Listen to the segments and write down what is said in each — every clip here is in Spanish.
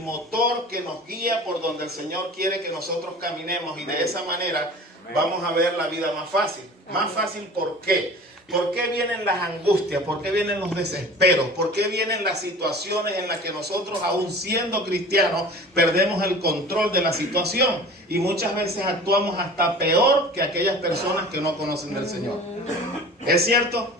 motor que nos guía por donde el Señor quiere que nosotros caminemos, y de esa manera vamos a ver la vida más fácil. Más fácil, ¿por qué? ¿Por qué vienen las angustias? ¿Por qué vienen los desesperos? ¿Por qué vienen las situaciones en las que nosotros, aún siendo cristianos, perdemos el control de la situación? Y muchas veces actuamos hasta peor que aquellas personas que no conocen del Señor. ¿Es cierto?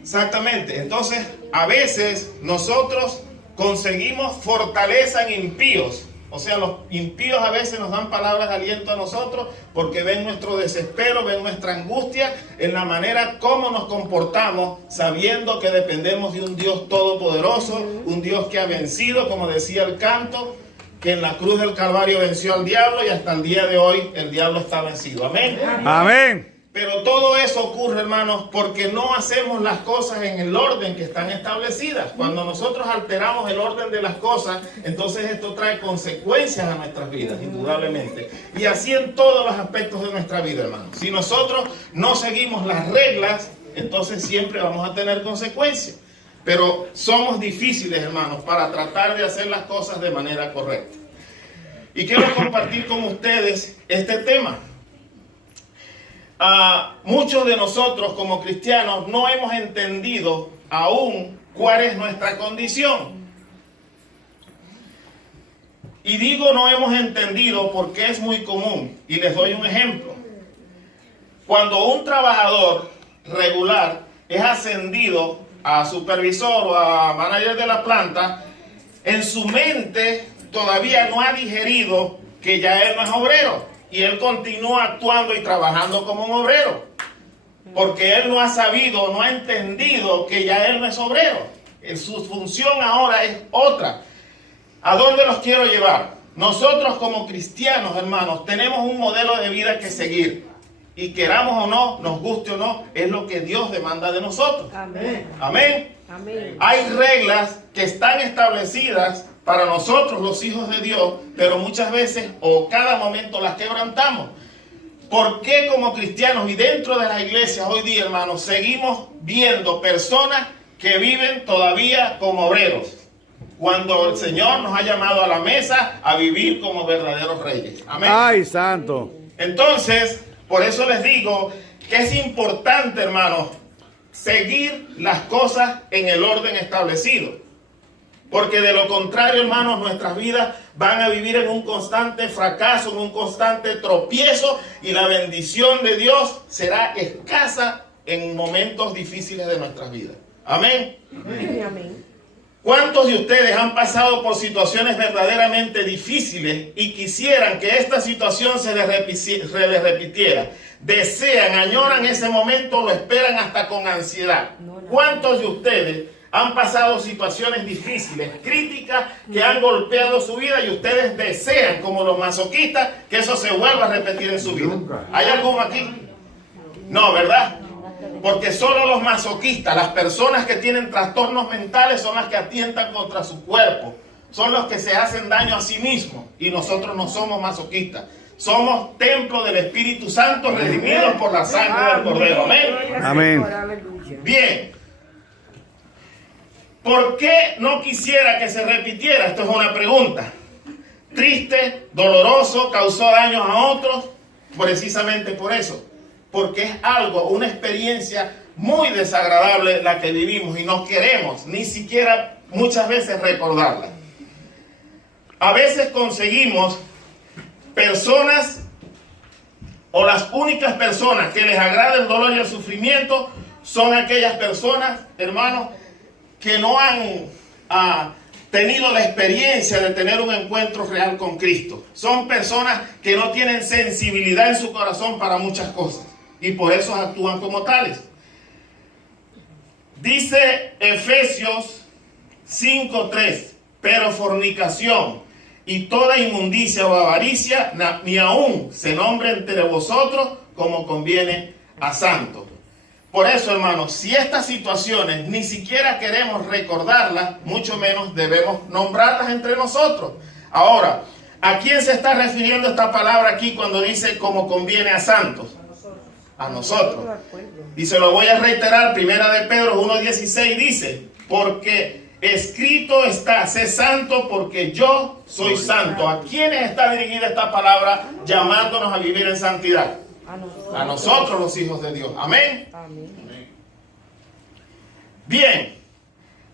Exactamente. Entonces, a veces nosotros conseguimos fortaleza en impíos. O sea, los impíos a veces nos dan palabras de aliento a nosotros porque ven nuestro desespero, ven nuestra angustia en la manera como nos comportamos, sabiendo que dependemos de un Dios todopoderoso, un Dios que ha vencido, como decía el canto, que en la cruz del Calvario venció al diablo, y hasta el día de hoy el diablo está vencido. Amén. Amén. Pero todo eso ocurre, hermanos, porque no hacemos las cosas en el orden que están establecidas. Cuando nosotros alteramos el orden de las cosas, entonces esto trae consecuencias a nuestras vidas, indudablemente. Y así en todos los aspectos de nuestra vida, hermanos. Si nosotros no seguimos las reglas, entonces siempre vamos a tener consecuencias. Pero somos difíciles, hermanos, para tratar de hacer las cosas de manera correcta. Y quiero compartir con ustedes este tema. Muchos de nosotros como cristianos no hemos entendido aún cuál es nuestra condición. Y digo no hemos entendido porque es muy común, y les doy un ejemplo. Cuando un trabajador regular es ascendido a supervisor o a manager de la planta, en su mente todavía no ha digerido que ya él no es obrero. Y él continúa actuando y trabajando como un obrero. Porque él no ha sabido, no ha entendido que ya él no es obrero. Su función ahora es otra. ¿A dónde los quiero llevar? Nosotros como cristianos, hermanos, tenemos un modelo de vida que seguir. Y queramos o no, nos guste o no, es lo que Dios demanda de nosotros. Amén. Amén. Amén. Hay reglas que están establecidas para nosotros, los hijos de Dios, pero muchas veces o cada momento las quebrantamos. ¿Por qué como cristianos y dentro de las iglesias hoy día, hermanos, seguimos viendo personas que viven todavía como obreros, cuando el Señor nos ha llamado a la mesa a vivir como verdaderos reyes? Amén. ¡Ay, santo! Entonces, por eso les digo que es importante, hermanos, seguir las cosas en el orden establecido. Porque de lo contrario, hermanos, nuestras vidas van a vivir en un constante fracaso, en un constante tropiezo, y la bendición de Dios será escasa en momentos difíciles de nuestras vidas. Amén. Amén. ¿Cuántos de ustedes han pasado por situaciones verdaderamente difíciles y quisieran que esta situación se les repitiera? Desean, añoran ese momento, lo esperan hasta con ansiedad. ¿Cuántos de ustedes han pasado situaciones difíciles, críticas, que han golpeado su vida, y ustedes desean, como los masoquistas, que eso se vuelva a repetir en su vida? ¿Hay alguno aquí? No, ¿verdad? Porque solo los masoquistas, las personas que tienen trastornos mentales, son las que atientan contra su cuerpo. Son los que se hacen daño a sí mismos. Y nosotros no somos masoquistas. Somos templo del Espíritu Santo, redimidos por la sangre del Cordero. Amén. Amén. Bien. ¿Por qué no quisiera que se repitiera? Esto es una pregunta. Triste, doloroso, causó daños a otros, precisamente por eso. Porque es algo, una experiencia muy desagradable la que vivimos, y no queremos ni siquiera muchas veces recordarla. A veces conseguimos personas, o las únicas personas que les agrada el dolor y el sufrimiento son aquellas personas, hermanos, que no han tenido la experiencia de tener un encuentro real con Cristo. Son personas que no tienen sensibilidad en su corazón para muchas cosas, y por eso actúan como tales. Dice Efesios 5:3, pero fornicación y toda inmundicia o avaricia ni aún se nombre entre vosotros como conviene a santos. Por eso, hermanos, si estas situaciones ni siquiera queremos recordarlas, mucho menos debemos nombrarlas entre nosotros. Ahora, ¿a quién se está refiriendo esta palabra aquí cuando dice como conviene a santos? A nosotros. Y se lo voy a reiterar, 1 de Pedro 1:16 dice, porque escrito está, sé santo porque yo soy santo. ¿A quiénes está dirigida esta palabra llamándonos a vivir en santidad? A nosotros los hijos de Dios. Amén. Bien,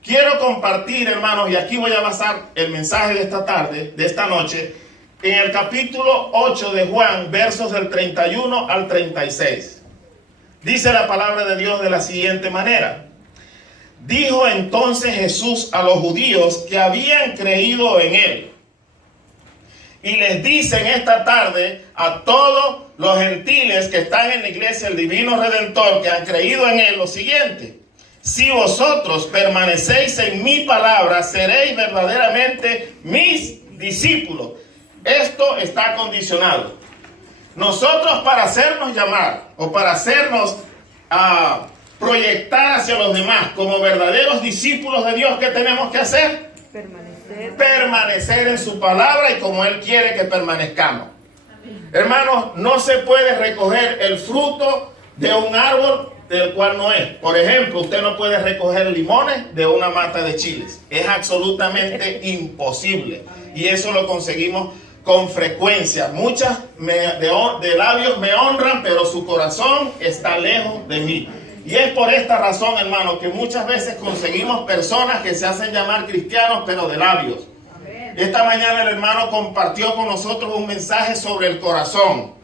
quiero compartir, hermanos, y aquí voy a basar el mensaje de esta tarde, de esta noche, en el capítulo 8 de Juan, versos del 31 al 36. Dice la palabra de Dios de la siguiente manera. Dijo entonces Jesús a los judíos que habían creído en él. Y les dice en esta tarde a todos los gentiles que están en la iglesia del Divino Redentor, que han creído en él, lo siguiente. Si vosotros permanecéis en mi palabra, seréis verdaderamente mis discípulos. Esto está condicionado. Nosotros, para hacernos llamar o para hacernos proyectar hacia los demás como verdaderos discípulos de Dios, ¿qué tenemos que hacer? Permanecer en su palabra y como Él quiere que permanezcamos. Hermanos, no se puede recoger el fruto de un árbol del cual no es. Por ejemplo, usted no puede recoger limones de una mata de chiles. Es absolutamente imposible. Y eso lo conseguimos con frecuencia. Muchas de labios me honran, pero su corazón está lejos de mí. Y es por esta razón, hermano, que muchas veces conseguimos personas que se hacen llamar cristianos, pero de labios. Esta mañana el hermano compartió con nosotros un mensaje sobre el corazón.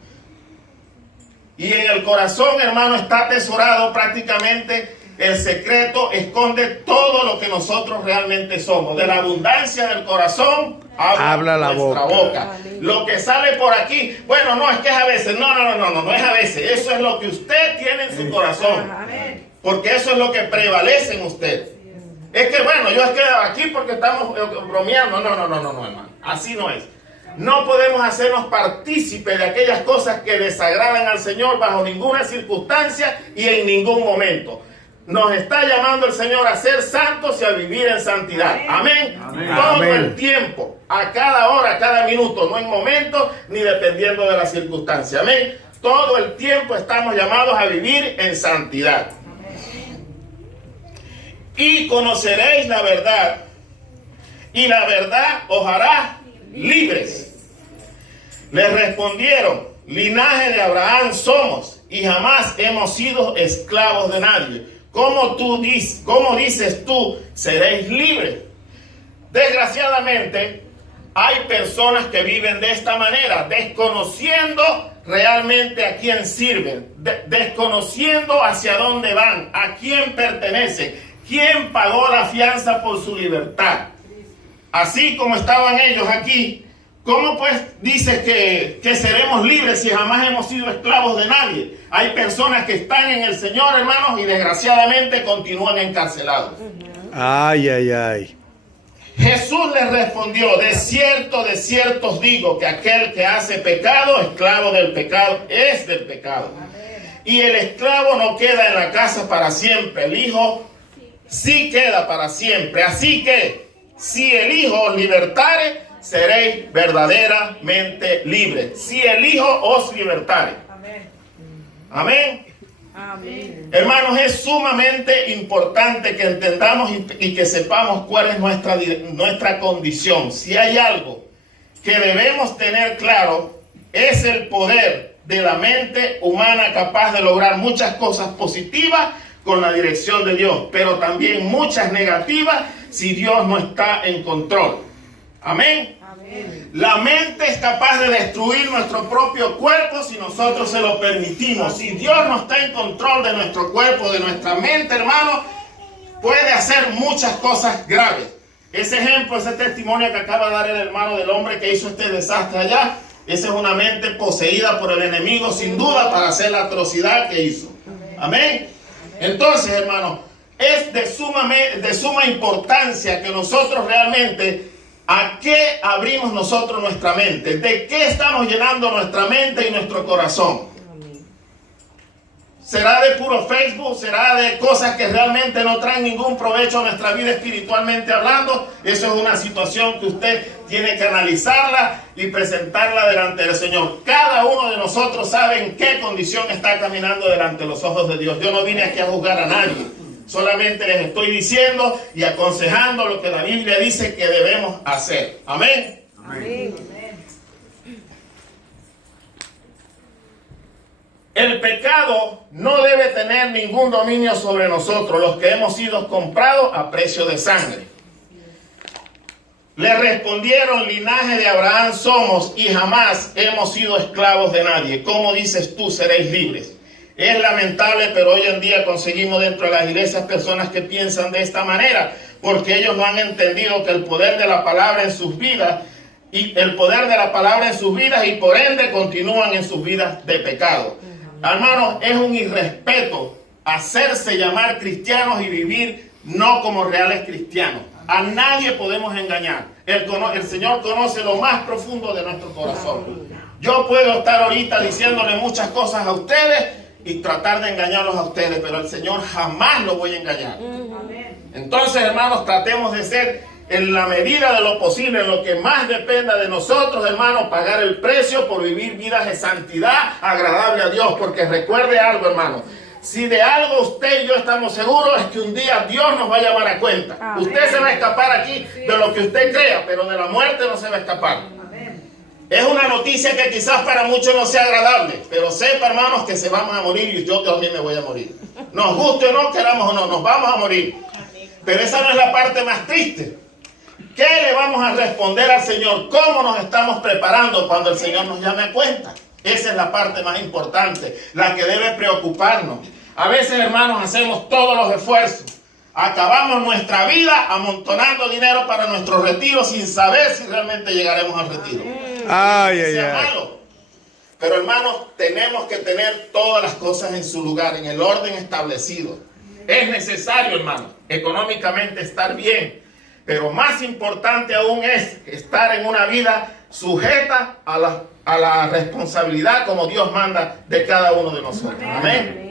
Y en el corazón, hermano, está atesorado prácticamente el secreto, esconde todo lo que nosotros realmente somos. De la abundancia del corazón habla la boca. Lo que sale por aquí, bueno, no, es que es a veces. No es a veces. Eso es lo que usted tiene en su corazón. Porque eso es lo que prevalece en usted. Es que, bueno, yo es que aquí porque estamos bromeando. No, hermano. Así no es. No podemos hacernos partícipes de aquellas cosas que desagradan al Señor bajo ninguna circunstancia y en ningún momento. Nos está llamando el Señor a ser santos y a vivir en santidad. Amén. Todo el tiempo, a cada hora, a cada minuto, no en momentos ni dependiendo de la circunstancia. Amén. Todo el tiempo estamos llamados a vivir en santidad. Y conoceréis la verdad, y la verdad os hará libres. Les respondieron, linaje de Abraham somos, y jamás hemos sido esclavos de nadie. ¿Cómo dices tú, seréis libres? Desgraciadamente, hay personas que viven de esta manera, desconociendo realmente a quién sirven, desconociendo hacia dónde van, a quién pertenecen, quién pagó la fianza por su libertad. Así como estaban ellos aquí, ¿cómo pues dices que seremos libres si jamás hemos sido esclavos de nadie? Hay personas que están en el Señor, hermanos, y desgraciadamente continúan encarcelados. Ay. Jesús les respondió, de cierto os digo que aquel que hace pecado, esclavo del pecado, es del pecado. Y el esclavo no queda en la casa para siempre, el Hijo sí queda para siempre. Así que, si el Hijo os libertare, seréis verdaderamente libres. Si el Hijo os libertare. Amén. Hermanos, es sumamente importante que entendamos y que sepamos cuál es nuestra condición. Si hay algo que debemos tener claro, es el poder de la mente humana capaz de lograr muchas cosas positivas con la dirección de Dios, pero también muchas negativas si Dios no está en control. Amén. La mente es capaz de destruir nuestro propio cuerpo si nosotros se lo permitimos. Si Dios no está en control de nuestro cuerpo, de nuestra mente, hermano, puede hacer muchas cosas graves. Ese ejemplo, ese testimonio que acaba de dar el hermano del hombre que hizo este desastre allá, esa es una mente poseída por el enemigo sin duda para hacer la atrocidad que hizo. Amén. Entonces, hermano, es de suma importancia que nosotros realmente, ¿a qué abrimos nosotros nuestra mente? ¿De qué estamos llenando nuestra mente y nuestro corazón? ¿Será de puro Facebook? ¿Será de cosas que realmente no traen ningún provecho a nuestra vida espiritualmente hablando? Eso es una situación que usted tiene que analizarla y presentarla delante del Señor. Cada uno de nosotros sabe en qué condición está caminando delante de los ojos de Dios. Yo no vine aquí a juzgar a nadie. Solamente les estoy diciendo y aconsejando lo que la Biblia dice que debemos hacer. Amén. Amén. El pecado no debe tener ningún dominio sobre nosotros, los que hemos sido comprados a precio de sangre. Le respondieron: linaje de Abraham somos y jamás hemos sido esclavos de nadie. ¿Cómo dices tú, seréis libres? Es lamentable, pero hoy en día conseguimos dentro de las iglesias personas que piensan de esta manera, porque ellos no han entendido que el poder de la palabra en sus vidas y por ende continúan en sus vidas de pecado. Hermanos, es un irrespeto hacerse llamar cristianos y vivir no como reales cristianos. A nadie podemos engañar. El Señor conoce lo más profundo de nuestro corazón. Yo puedo estar ahorita diciéndole muchas cosas a ustedes y tratar de engañarlos a ustedes, pero el Señor jamás lo voy a engañar. Entonces, hermanos, tratemos de ser, en la medida de lo posible, en lo que más dependa de nosotros, hermanos, pagar el precio por vivir vidas de santidad agradable a Dios. Porque recuerde algo, hermano, si de algo usted y yo estamos seguros, es que un día Dios nos va a llamar a cuenta. Amén. Usted se va a escapar aquí de lo que usted crea, pero de la muerte no se va a escapar. Amén. Es una noticia que quizás para muchos no sea agradable, pero sepa, hermanos, que se van a morir y yo también me voy a morir. Nos guste o no, queramos o no, nos vamos a morir. Pero esa no es la parte más triste. ¿Qué le vamos a responder al Señor? ¿Cómo nos estamos preparando cuando el Señor nos llame a cuenta? Esa es la parte más importante, la que debe preocuparnos. A veces, hermanos, hacemos todos los esfuerzos. Acabamos nuestra vida amontonando dinero para nuestro retiro sin saber si realmente llegaremos al retiro. Malo. Pero, hermanos, tenemos que tener todas las cosas en su lugar, en el orden establecido. Es necesario, hermanos, económicamente estar bien. Pero más importante aún es estar en una vida sujeta a la responsabilidad como Dios manda de cada uno de nosotros. Amén.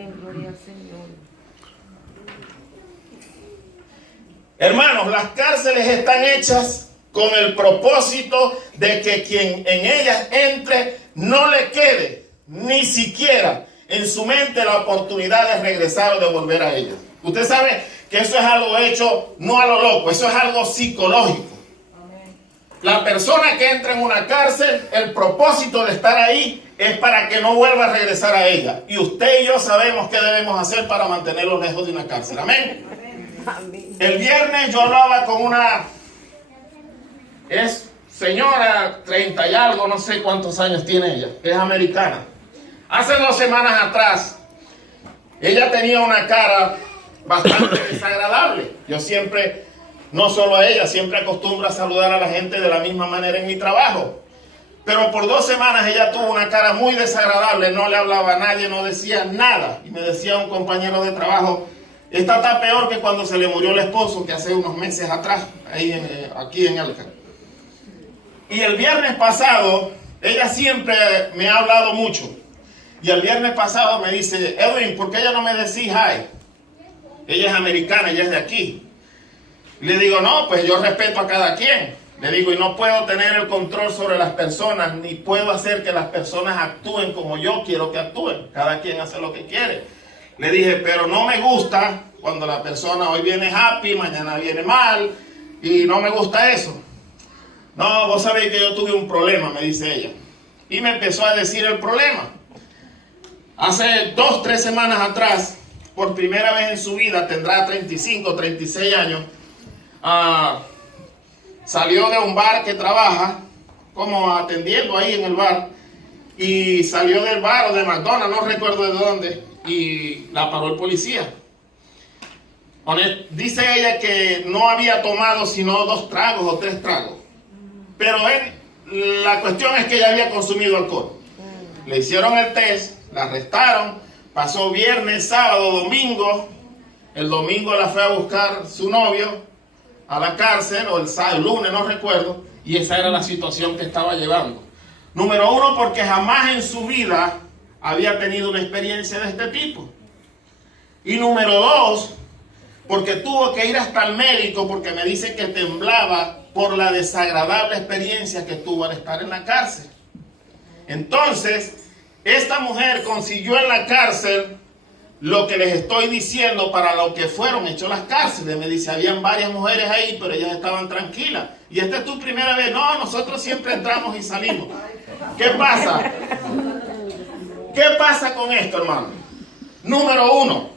Hermanos, las cárceles están hechas con el propósito de que quien en ellas entre no le quede ni siquiera en su mente la oportunidad de regresar o de volver a ellas. Usted sabe que eso es algo hecho no a lo loco, eso es algo psicológico. La persona que entra en una cárcel, el propósito de estar ahí es para que no vuelva a regresar a ella. Y usted y yo sabemos qué debemos hacer para mantenerlo lejos de una cárcel. Amén. El viernes yo hablaba con una señora, 30 y algo, no sé cuántos años tiene ella, es americana. Hace 2 semanas atrás, ella tenía una cara bastante desagradable. Yo siempre, no solo a ella, siempre acostumbro a saludar a la gente de la misma manera en mi trabajo. Pero por 2 semanas ella tuvo una cara muy desagradable, no le hablaba a nadie, no decía nada. Y me decía un compañero de trabajo: esta está peor que cuando se le murió el esposo, que hace unos meses atrás, aquí en Elka. Y el viernes pasado, ella siempre me ha hablado mucho. Y el viernes pasado me dice: Edwin, ¿por qué ella no me decís hi? Ella es americana, ella es de aquí. Le digo: no, pues yo respeto a cada quien. Le digo: y no puedo tener el control sobre las personas, ni puedo hacer que las personas actúen como yo quiero que actúen. Cada quien hace lo que quiere. Le dije: pero no me gusta cuando la persona hoy viene happy, mañana viene mal, y no me gusta eso. No, vos sabéis que yo tuve un problema, me dice ella. Y me empezó a decir el problema. Hace 2, 3 semanas atrás, por primera vez en su vida, tendrá 35, 36 años, salió de un bar que trabaja, como atendiendo ahí en el bar, y salió del bar o de McDonald's, no recuerdo de dónde, y la paró el policía. Dice ella que no había tomado sino 2 tragos o 3 tragos, pero la cuestión es que ella había consumido alcohol. Le hicieron el test, la arrestaron, pasó viernes, sábado, domingo. El domingo la fue a buscar su novio a la cárcel, o el lunes, no recuerdo, y esa era la situación que estaba llevando. Número 1, porque jamás en su vida había tenido una experiencia de este tipo. Y número 2, porque tuvo que ir hasta el médico, porque me dice que temblaba por la desagradable experiencia que tuvo al estar en la cárcel. Entonces, esta mujer consiguió en la cárcel lo que les estoy diciendo para lo que fueron hechos las cárceles. Me dice, habían varias mujeres ahí, pero ellas estaban tranquilas. Y esta es tu primera vez. No, nosotros siempre entramos y salimos. ¿Qué pasa? ¿Qué pasa con esto, hermano? Número uno,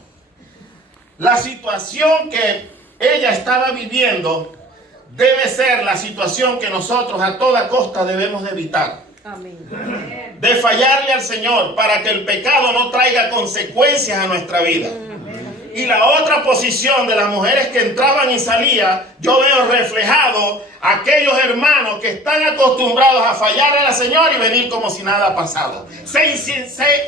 la situación que ella estaba viviendo debe ser la situación que nosotros a toda costa debemos de evitar. Amén. De fallarle al Señor para que el pecado no traiga consecuencias a nuestra vida. Y la otra posición de las mujeres que entraban y salían, yo veo reflejado aquellos hermanos que están acostumbrados a fallarle al Señor y venir como si nada ha pasado. Se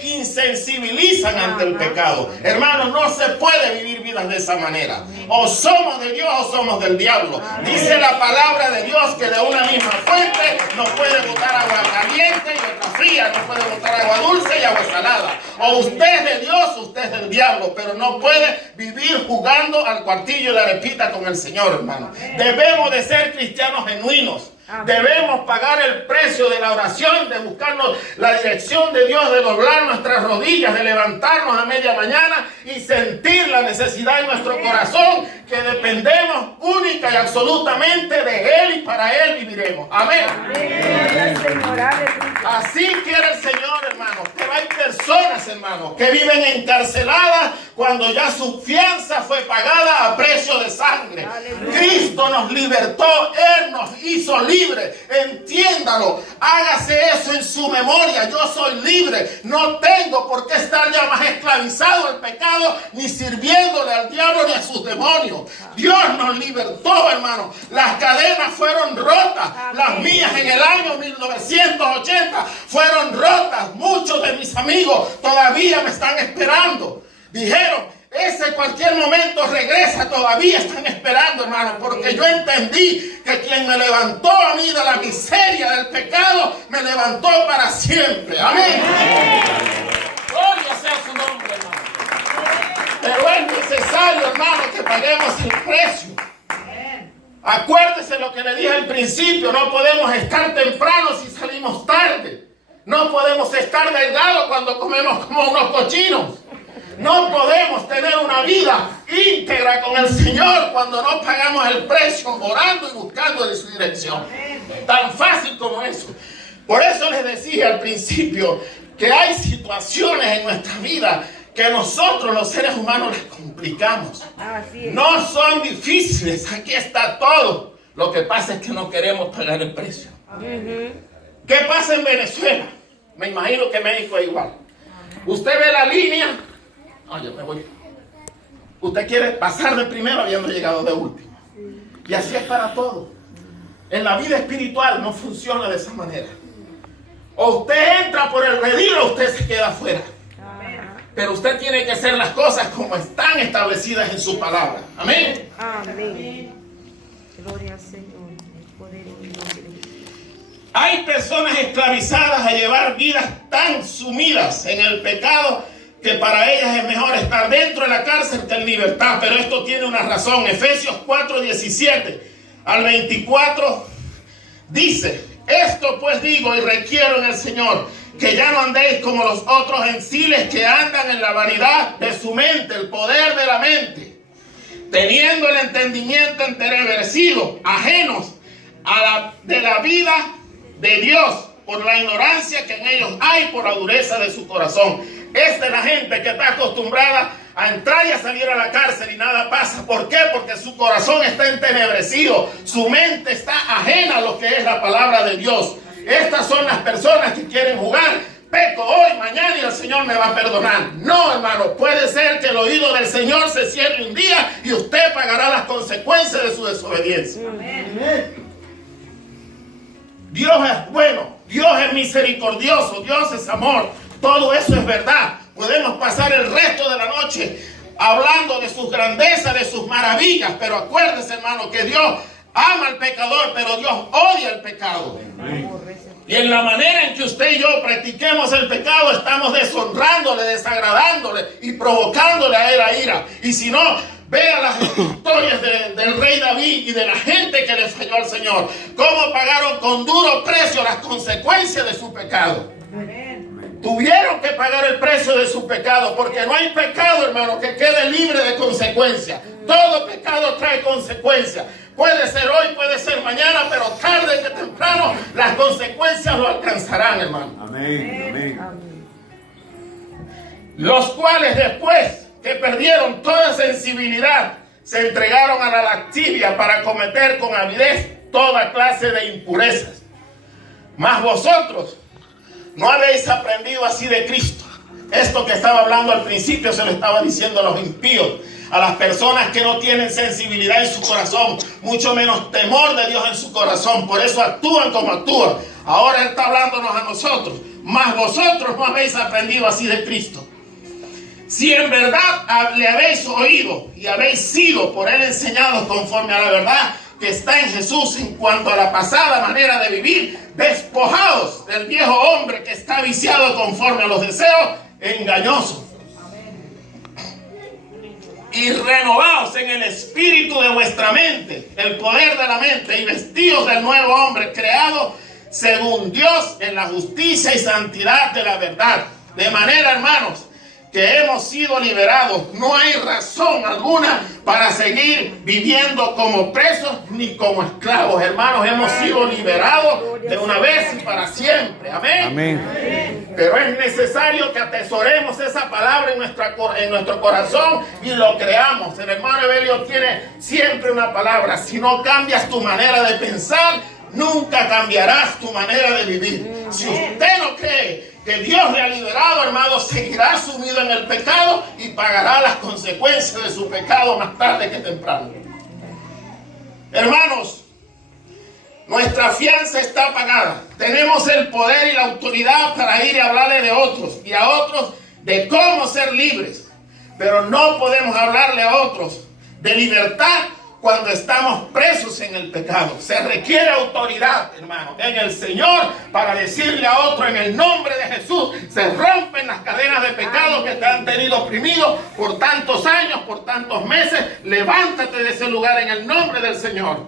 insensibilizan ante el pecado. Hermanos, no se puede vivir vidas de esa manera. O somos de Dios o somos del diablo. Dice la palabra de Dios que de una misma fuente no puede botar agua caliente y otra fría, no puede botar agua dulce y agua salada. O usted es de Dios o usted es del diablo, pero no puede vivir jugando al cuartillo y la arepita con el Señor, hermano. Debemos de ser cristianos genuinos. Debemos pagar el precio de la oración, de buscarnos la dirección de Dios, de doblar nuestras rodillas, de levantarnos a media mañana y sentir la necesidad en nuestro corazón que dependemos única y absolutamente de Él y para Él viviremos. Amén. Así quiere el Señor, hermanos. Pero hay personas, hermanos, que viven encarceladas cuando ya su fianza fue pagada a precio de sangre. Cristo nos libertó, Él nos hizo libres. Entiéndalo, hágase eso en su memoria. Yo soy libre, no tengo por qué estar ya más esclavizado al pecado, ni sirviéndole al diablo ni a sus demonios. Dios nos libertó, hermano. Las cadenas fueron rotas. Las mías en el año 1980 fueron rotas. Muchos de mis amigos todavía me están esperando. Dijeron, ese cualquier momento regresa, todavía están esperando, hermano, porque yo entendí que quien me levantó a mí de la miseria del pecado, me levantó para siempre. Amén. Gloria sea su nombre, hermano. Pero es necesario, hermano, que paguemos el precio. Acuérdese lo que le dije al principio, no podemos estar temprano si salimos tarde. No podemos estar delgados cuando comemos como unos cochinos. No podemos tener una vida íntegra con el Señor cuando no pagamos el precio orando y buscando de su dirección. Tan fácil como eso. Por eso les decía al principio que hay situaciones en nuestra vida que nosotros los seres humanos les complicamos. No son difíciles, aquí está todo. Lo que pasa es que no queremos pagar el precio. ¿Qué pasa en Venezuela? Me imagino que México es igual. Usted ve la línea. Oye, me voy. Usted quiere pasar de primero habiendo llegado de último. Y así es para todo. En la vida espiritual no funciona de esa manera. O usted entra por el redil o usted se queda afuera. Pero usted tiene que hacer las cosas como están establecidas en su palabra. Amén. Amén. Gloria al Señor. El poder en el nombre de Jesús. Hay personas esclavizadas a llevar vidas tan sumidas en el pecado que para ellas es mejor estar dentro de la cárcel que en libertad. Pero esto tiene una razón. Efesios 4:17 al 24 dice: esto pues digo y requiero en el Señor, que ya no andéis como los otros gentiles que andan en la vanidad de su mente, el poder de la mente, teniendo el entendimiento entenebrecido, ajenos de la vida de Dios, por la ignorancia que en ellos hay, por la dureza de su corazón. Esta es la gente que está acostumbrada a entrar y a salir a la cárcel y nada pasa. ¿Por qué? Porque su corazón está entenebrecido, su mente está ajena a lo que es la palabra de Dios. Estas son las personas que quieren jugar. Peco hoy, mañana y el Señor me va a perdonar. No, hermano, puede ser que el oído del Señor se cierre un día y usted pagará las consecuencias de su desobediencia. Amén. Dios es bueno, Dios es misericordioso, Dios es amor. Todo eso es verdad. Podemos pasar el resto de la noche hablando de sus grandezas, de sus maravillas, pero acuérdese, hermano, que Dios ama al pecador, pero Dios odia el pecado. Y en la manera en que usted y yo practiquemos el pecado, estamos deshonrándole, desagradándole y provocándole a él la ira. Y si no, vea las historias del rey David y de la gente que le falló al Señor. Cómo pagaron con duro precio las consecuencias de su pecado. tuvieron que pagar el precio de su pecado, porque no hay pecado, hermano, que quede libre de consecuencias. Todo pecado trae consecuencias. Puede ser hoy, puede ser mañana, pero tarde que temprano las consecuencias lo alcanzarán, hermano. Amén. Amén. Los cuales después que perdieron toda sensibilidad, se entregaron a la lascivia para cometer con avidez toda clase de impurezas. Mas vosotros no habéis aprendido así de Cristo. Esto que estaba hablando al principio se lo estaba diciendo a los impíos, a las personas que no tienen sensibilidad en su corazón, mucho menos temor de Dios en su corazón. Por eso actúan como actúan. Ahora Él está hablándonos a nosotros. Mas vosotros no habéis aprendido así de Cristo. Si en verdad le habéis oído y habéis sido por Él enseñados conforme a la verdad que está en Jesús en cuanto a la pasada manera de vivir, despojados del viejo hombre que está viciado conforme a los deseos engañosos. Y renovaos en el espíritu de vuestra mente, el poder de la mente, y vestidos del nuevo hombre creado según Dios en la justicia y santidad de la verdad. De manera, hermanos, que hemos sido liberados, no hay razón alguna para seguir viviendo como presos ni como esclavos. Hermanos, hemos sido liberados de una vez y para siempre. Amén. Amén. Pero es necesario que atesoremos esa palabra en nuestro corazón y lo creamos. El hermano Evelio tiene siempre una palabra: si no cambias tu manera de pensar, nunca cambiarás tu manera de vivir. Si usted no cree que Dios le ha liberado, hermano, seguirá sumido en el pecado y pagará las consecuencias de su pecado más tarde que temprano. Hermanos, nuestra fianza está pagada. Tenemos el poder y la autoridad para ir y hablarle de otros y a otros de cómo ser libres. Pero no podemos hablarle a otros de libertad cuando estamos presos en el pecado. Se requiere autoridad, hermano, en el Señor para decirle a otro en el nombre de Jesús: se rompen las cadenas de pecado que te han tenido oprimido por tantos años, por tantos meses. Levántate de ese lugar en el nombre del Señor.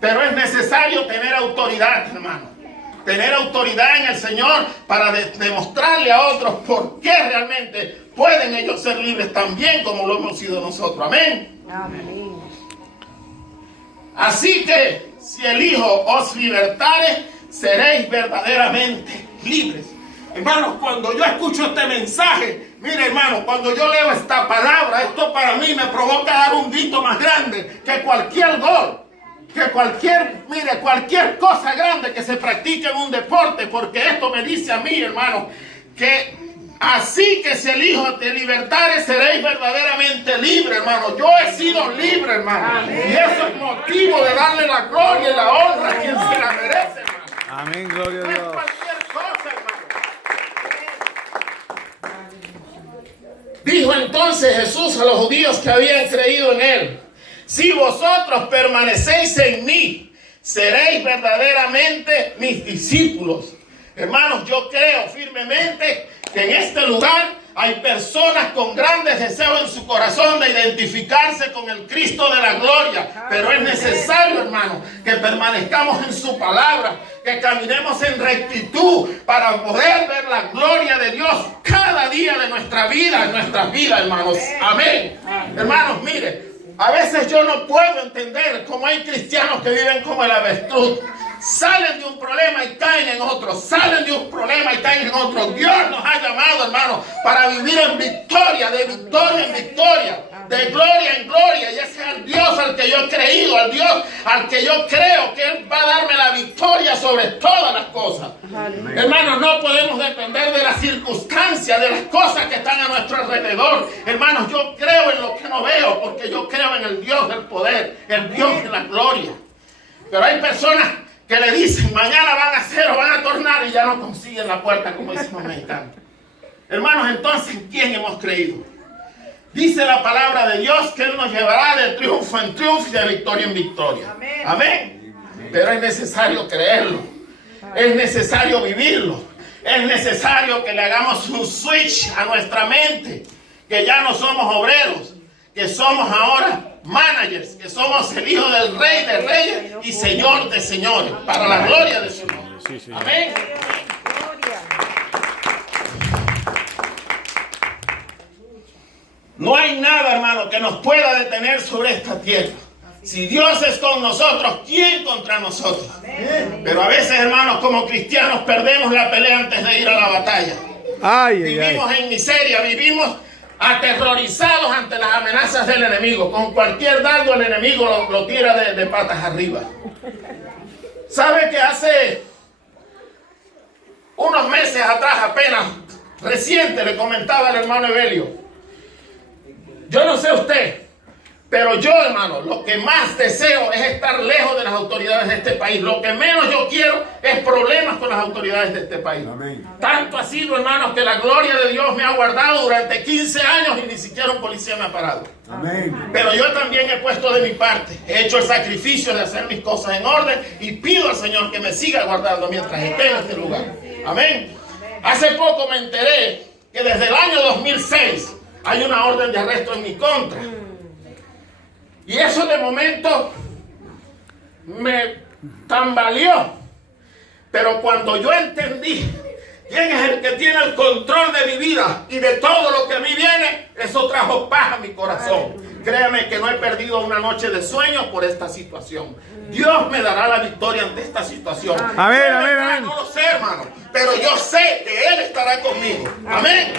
Pero es necesario tener autoridad, hermano. Tener autoridad en el Señor para demostrarle a otros por qué realmente pueden ellos ser libres también como lo hemos sido nosotros. Amén. Amén. Así que si el Hijo os libertare, seréis verdaderamente libres. Hermanos, cuando yo escucho este mensaje, mire, hermano, cuando yo leo esta palabra, esto para mí me provoca dar un grito más grande que cualquier gol, que cualquier cosa grande que se practique en un deporte, porque esto me dice a mí, hermano, que así que si el Hijo te libertare, seréis verdaderamente libres, hermano. Yo he sido libre, hermano. Amén. Y eso es motivo de darle la gloria y la honra a quien se la merece, hermano. Amén, gloria a No es Dios. cualquier cosa, hermano. Dijo entonces Jesús a los judíos que habían creído en Él: si vosotros permanecéis en mí, seréis verdaderamente mis discípulos. Hermanos, yo creo firmemente que en este lugar hay personas con grandes deseos en su corazón de identificarse con el Cristo de la gloria. Pero es necesario, hermano, que permanezcamos en su palabra, que caminemos en rectitud para poder ver la gloria de Dios cada día de nuestra vida, en nuestras vidas, hermanos. Amén. Hermanos, mire, a veces yo no puedo entender cómo hay cristianos que viven como el avestruz. Salen de un problema y caen en otro. Salen de un problema y caen en otro. Dios nos ha llamado, hermano, para vivir en victoria, de victoria en victoria, de gloria en gloria. Y ese es el Dios al que yo he creído, al Dios al que yo creo que Él va a darme la victoria sobre todas las cosas. Amén. Hermanos, no podemos depender de las circunstancias, de las cosas que están a nuestro alrededor. Hermanos, yo creo en lo que no veo, porque yo creo en el Dios del poder, el Dios de la gloria. Pero hay personas que le dicen: mañana van a hacer o van a tornar, y ya no consiguen la puerta, como dicen los mexicanos. Hermanos, entonces, ¿en quién hemos creído? Dice la palabra de Dios que Él nos llevará de triunfo en triunfo y de victoria en victoria. Amén. Amén. Pero es necesario creerlo. Es necesario vivirlo. Es necesario que le hagamos un switch a nuestra mente. Que ya no somos obreros, que somos ahora managers, que somos el Hijo del Rey de Reyes y Señor de Señores, para la gloria de su nombre. Amén. hay nada, hermano, que nos pueda detener sobre esta tierra. Si Dios es con nosotros, ¿quién contra nosotros? Pero a veces, hermanos, como cristianos perdemos la pelea antes de ir a la batalla. Vivimos en miseria, vivimos aterrorizados ante las amenazas del enemigo. Con cualquier dardo el enemigo lo tira de patas arriba. ¿Sabe que hace unos meses atrás, apenas reciente, le comentaba al hermano Evelio? Yo no sé usted, pero yo, hermano, lo que más deseo es estar lejos de las autoridades de este país. Lo que menos yo quiero es problemas con las autoridades de este país. Amén. Tanto ha sido, hermanos, que la gloria de Dios me ha guardado durante 15 años y ni siquiera un policía me ha parado. Amén. Pero yo también he puesto de mi parte. He hecho el sacrificio de hacer mis cosas en orden y pido al Señor que me siga guardando mientras esté en este lugar. Amén. Hace poco me enteré que desde el año 2006 hay una orden de arresto en mi contra. Y eso de momento me tambaleó. Pero cuando yo entendí quién es el que tiene el control de mi vida y de todo lo que a mí viene, eso trajo paz a mi corazón. Créame que no he perdido una noche de sueño por esta situación. Dios me dará la victoria ante esta situación. Amén, amén, amén. No lo sé, hermano, pero yo sé que Él estará conmigo. Amén.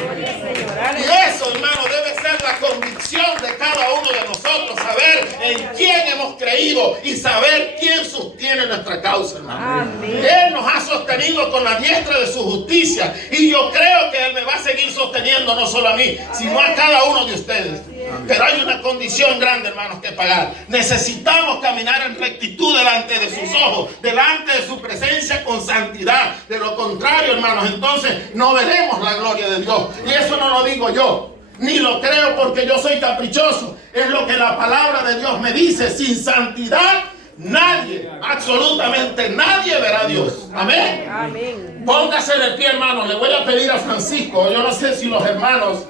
Y eso, hermano, debe ser la convicción de cada uno de nosotros, saber en quién hemos creído y saber quién sostiene nuestra causa, hermano. Amén. Él nos ha sostenido con la diestra de su justicia y yo creo que Él me va a seguir sosteniendo no solo a mí, sino a cada uno de ustedes. Pero hay una condición grande, hermanos, que pagar. Necesitamos caminar en rectitud delante de sus ojos, delante de su presencia con santidad. De lo contrario, hermanos, entonces no veremos la gloria de Dios. Y eso no lo digo yo, ni lo creo porque yo soy caprichoso. Es lo que la palabra de Dios me dice. Sin santidad, nadie, absolutamente nadie verá a Dios. Amén. Amén. Póngase de pie, hermanos. Le voy a pedir a Francisco, yo no sé si los hermanos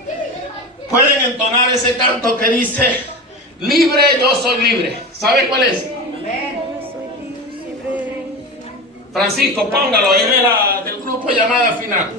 pueden entonar ese canto que dice: libre, yo soy libre. ¿Sabe cuál es? Francisco, póngalo, es del grupo Llamada Final.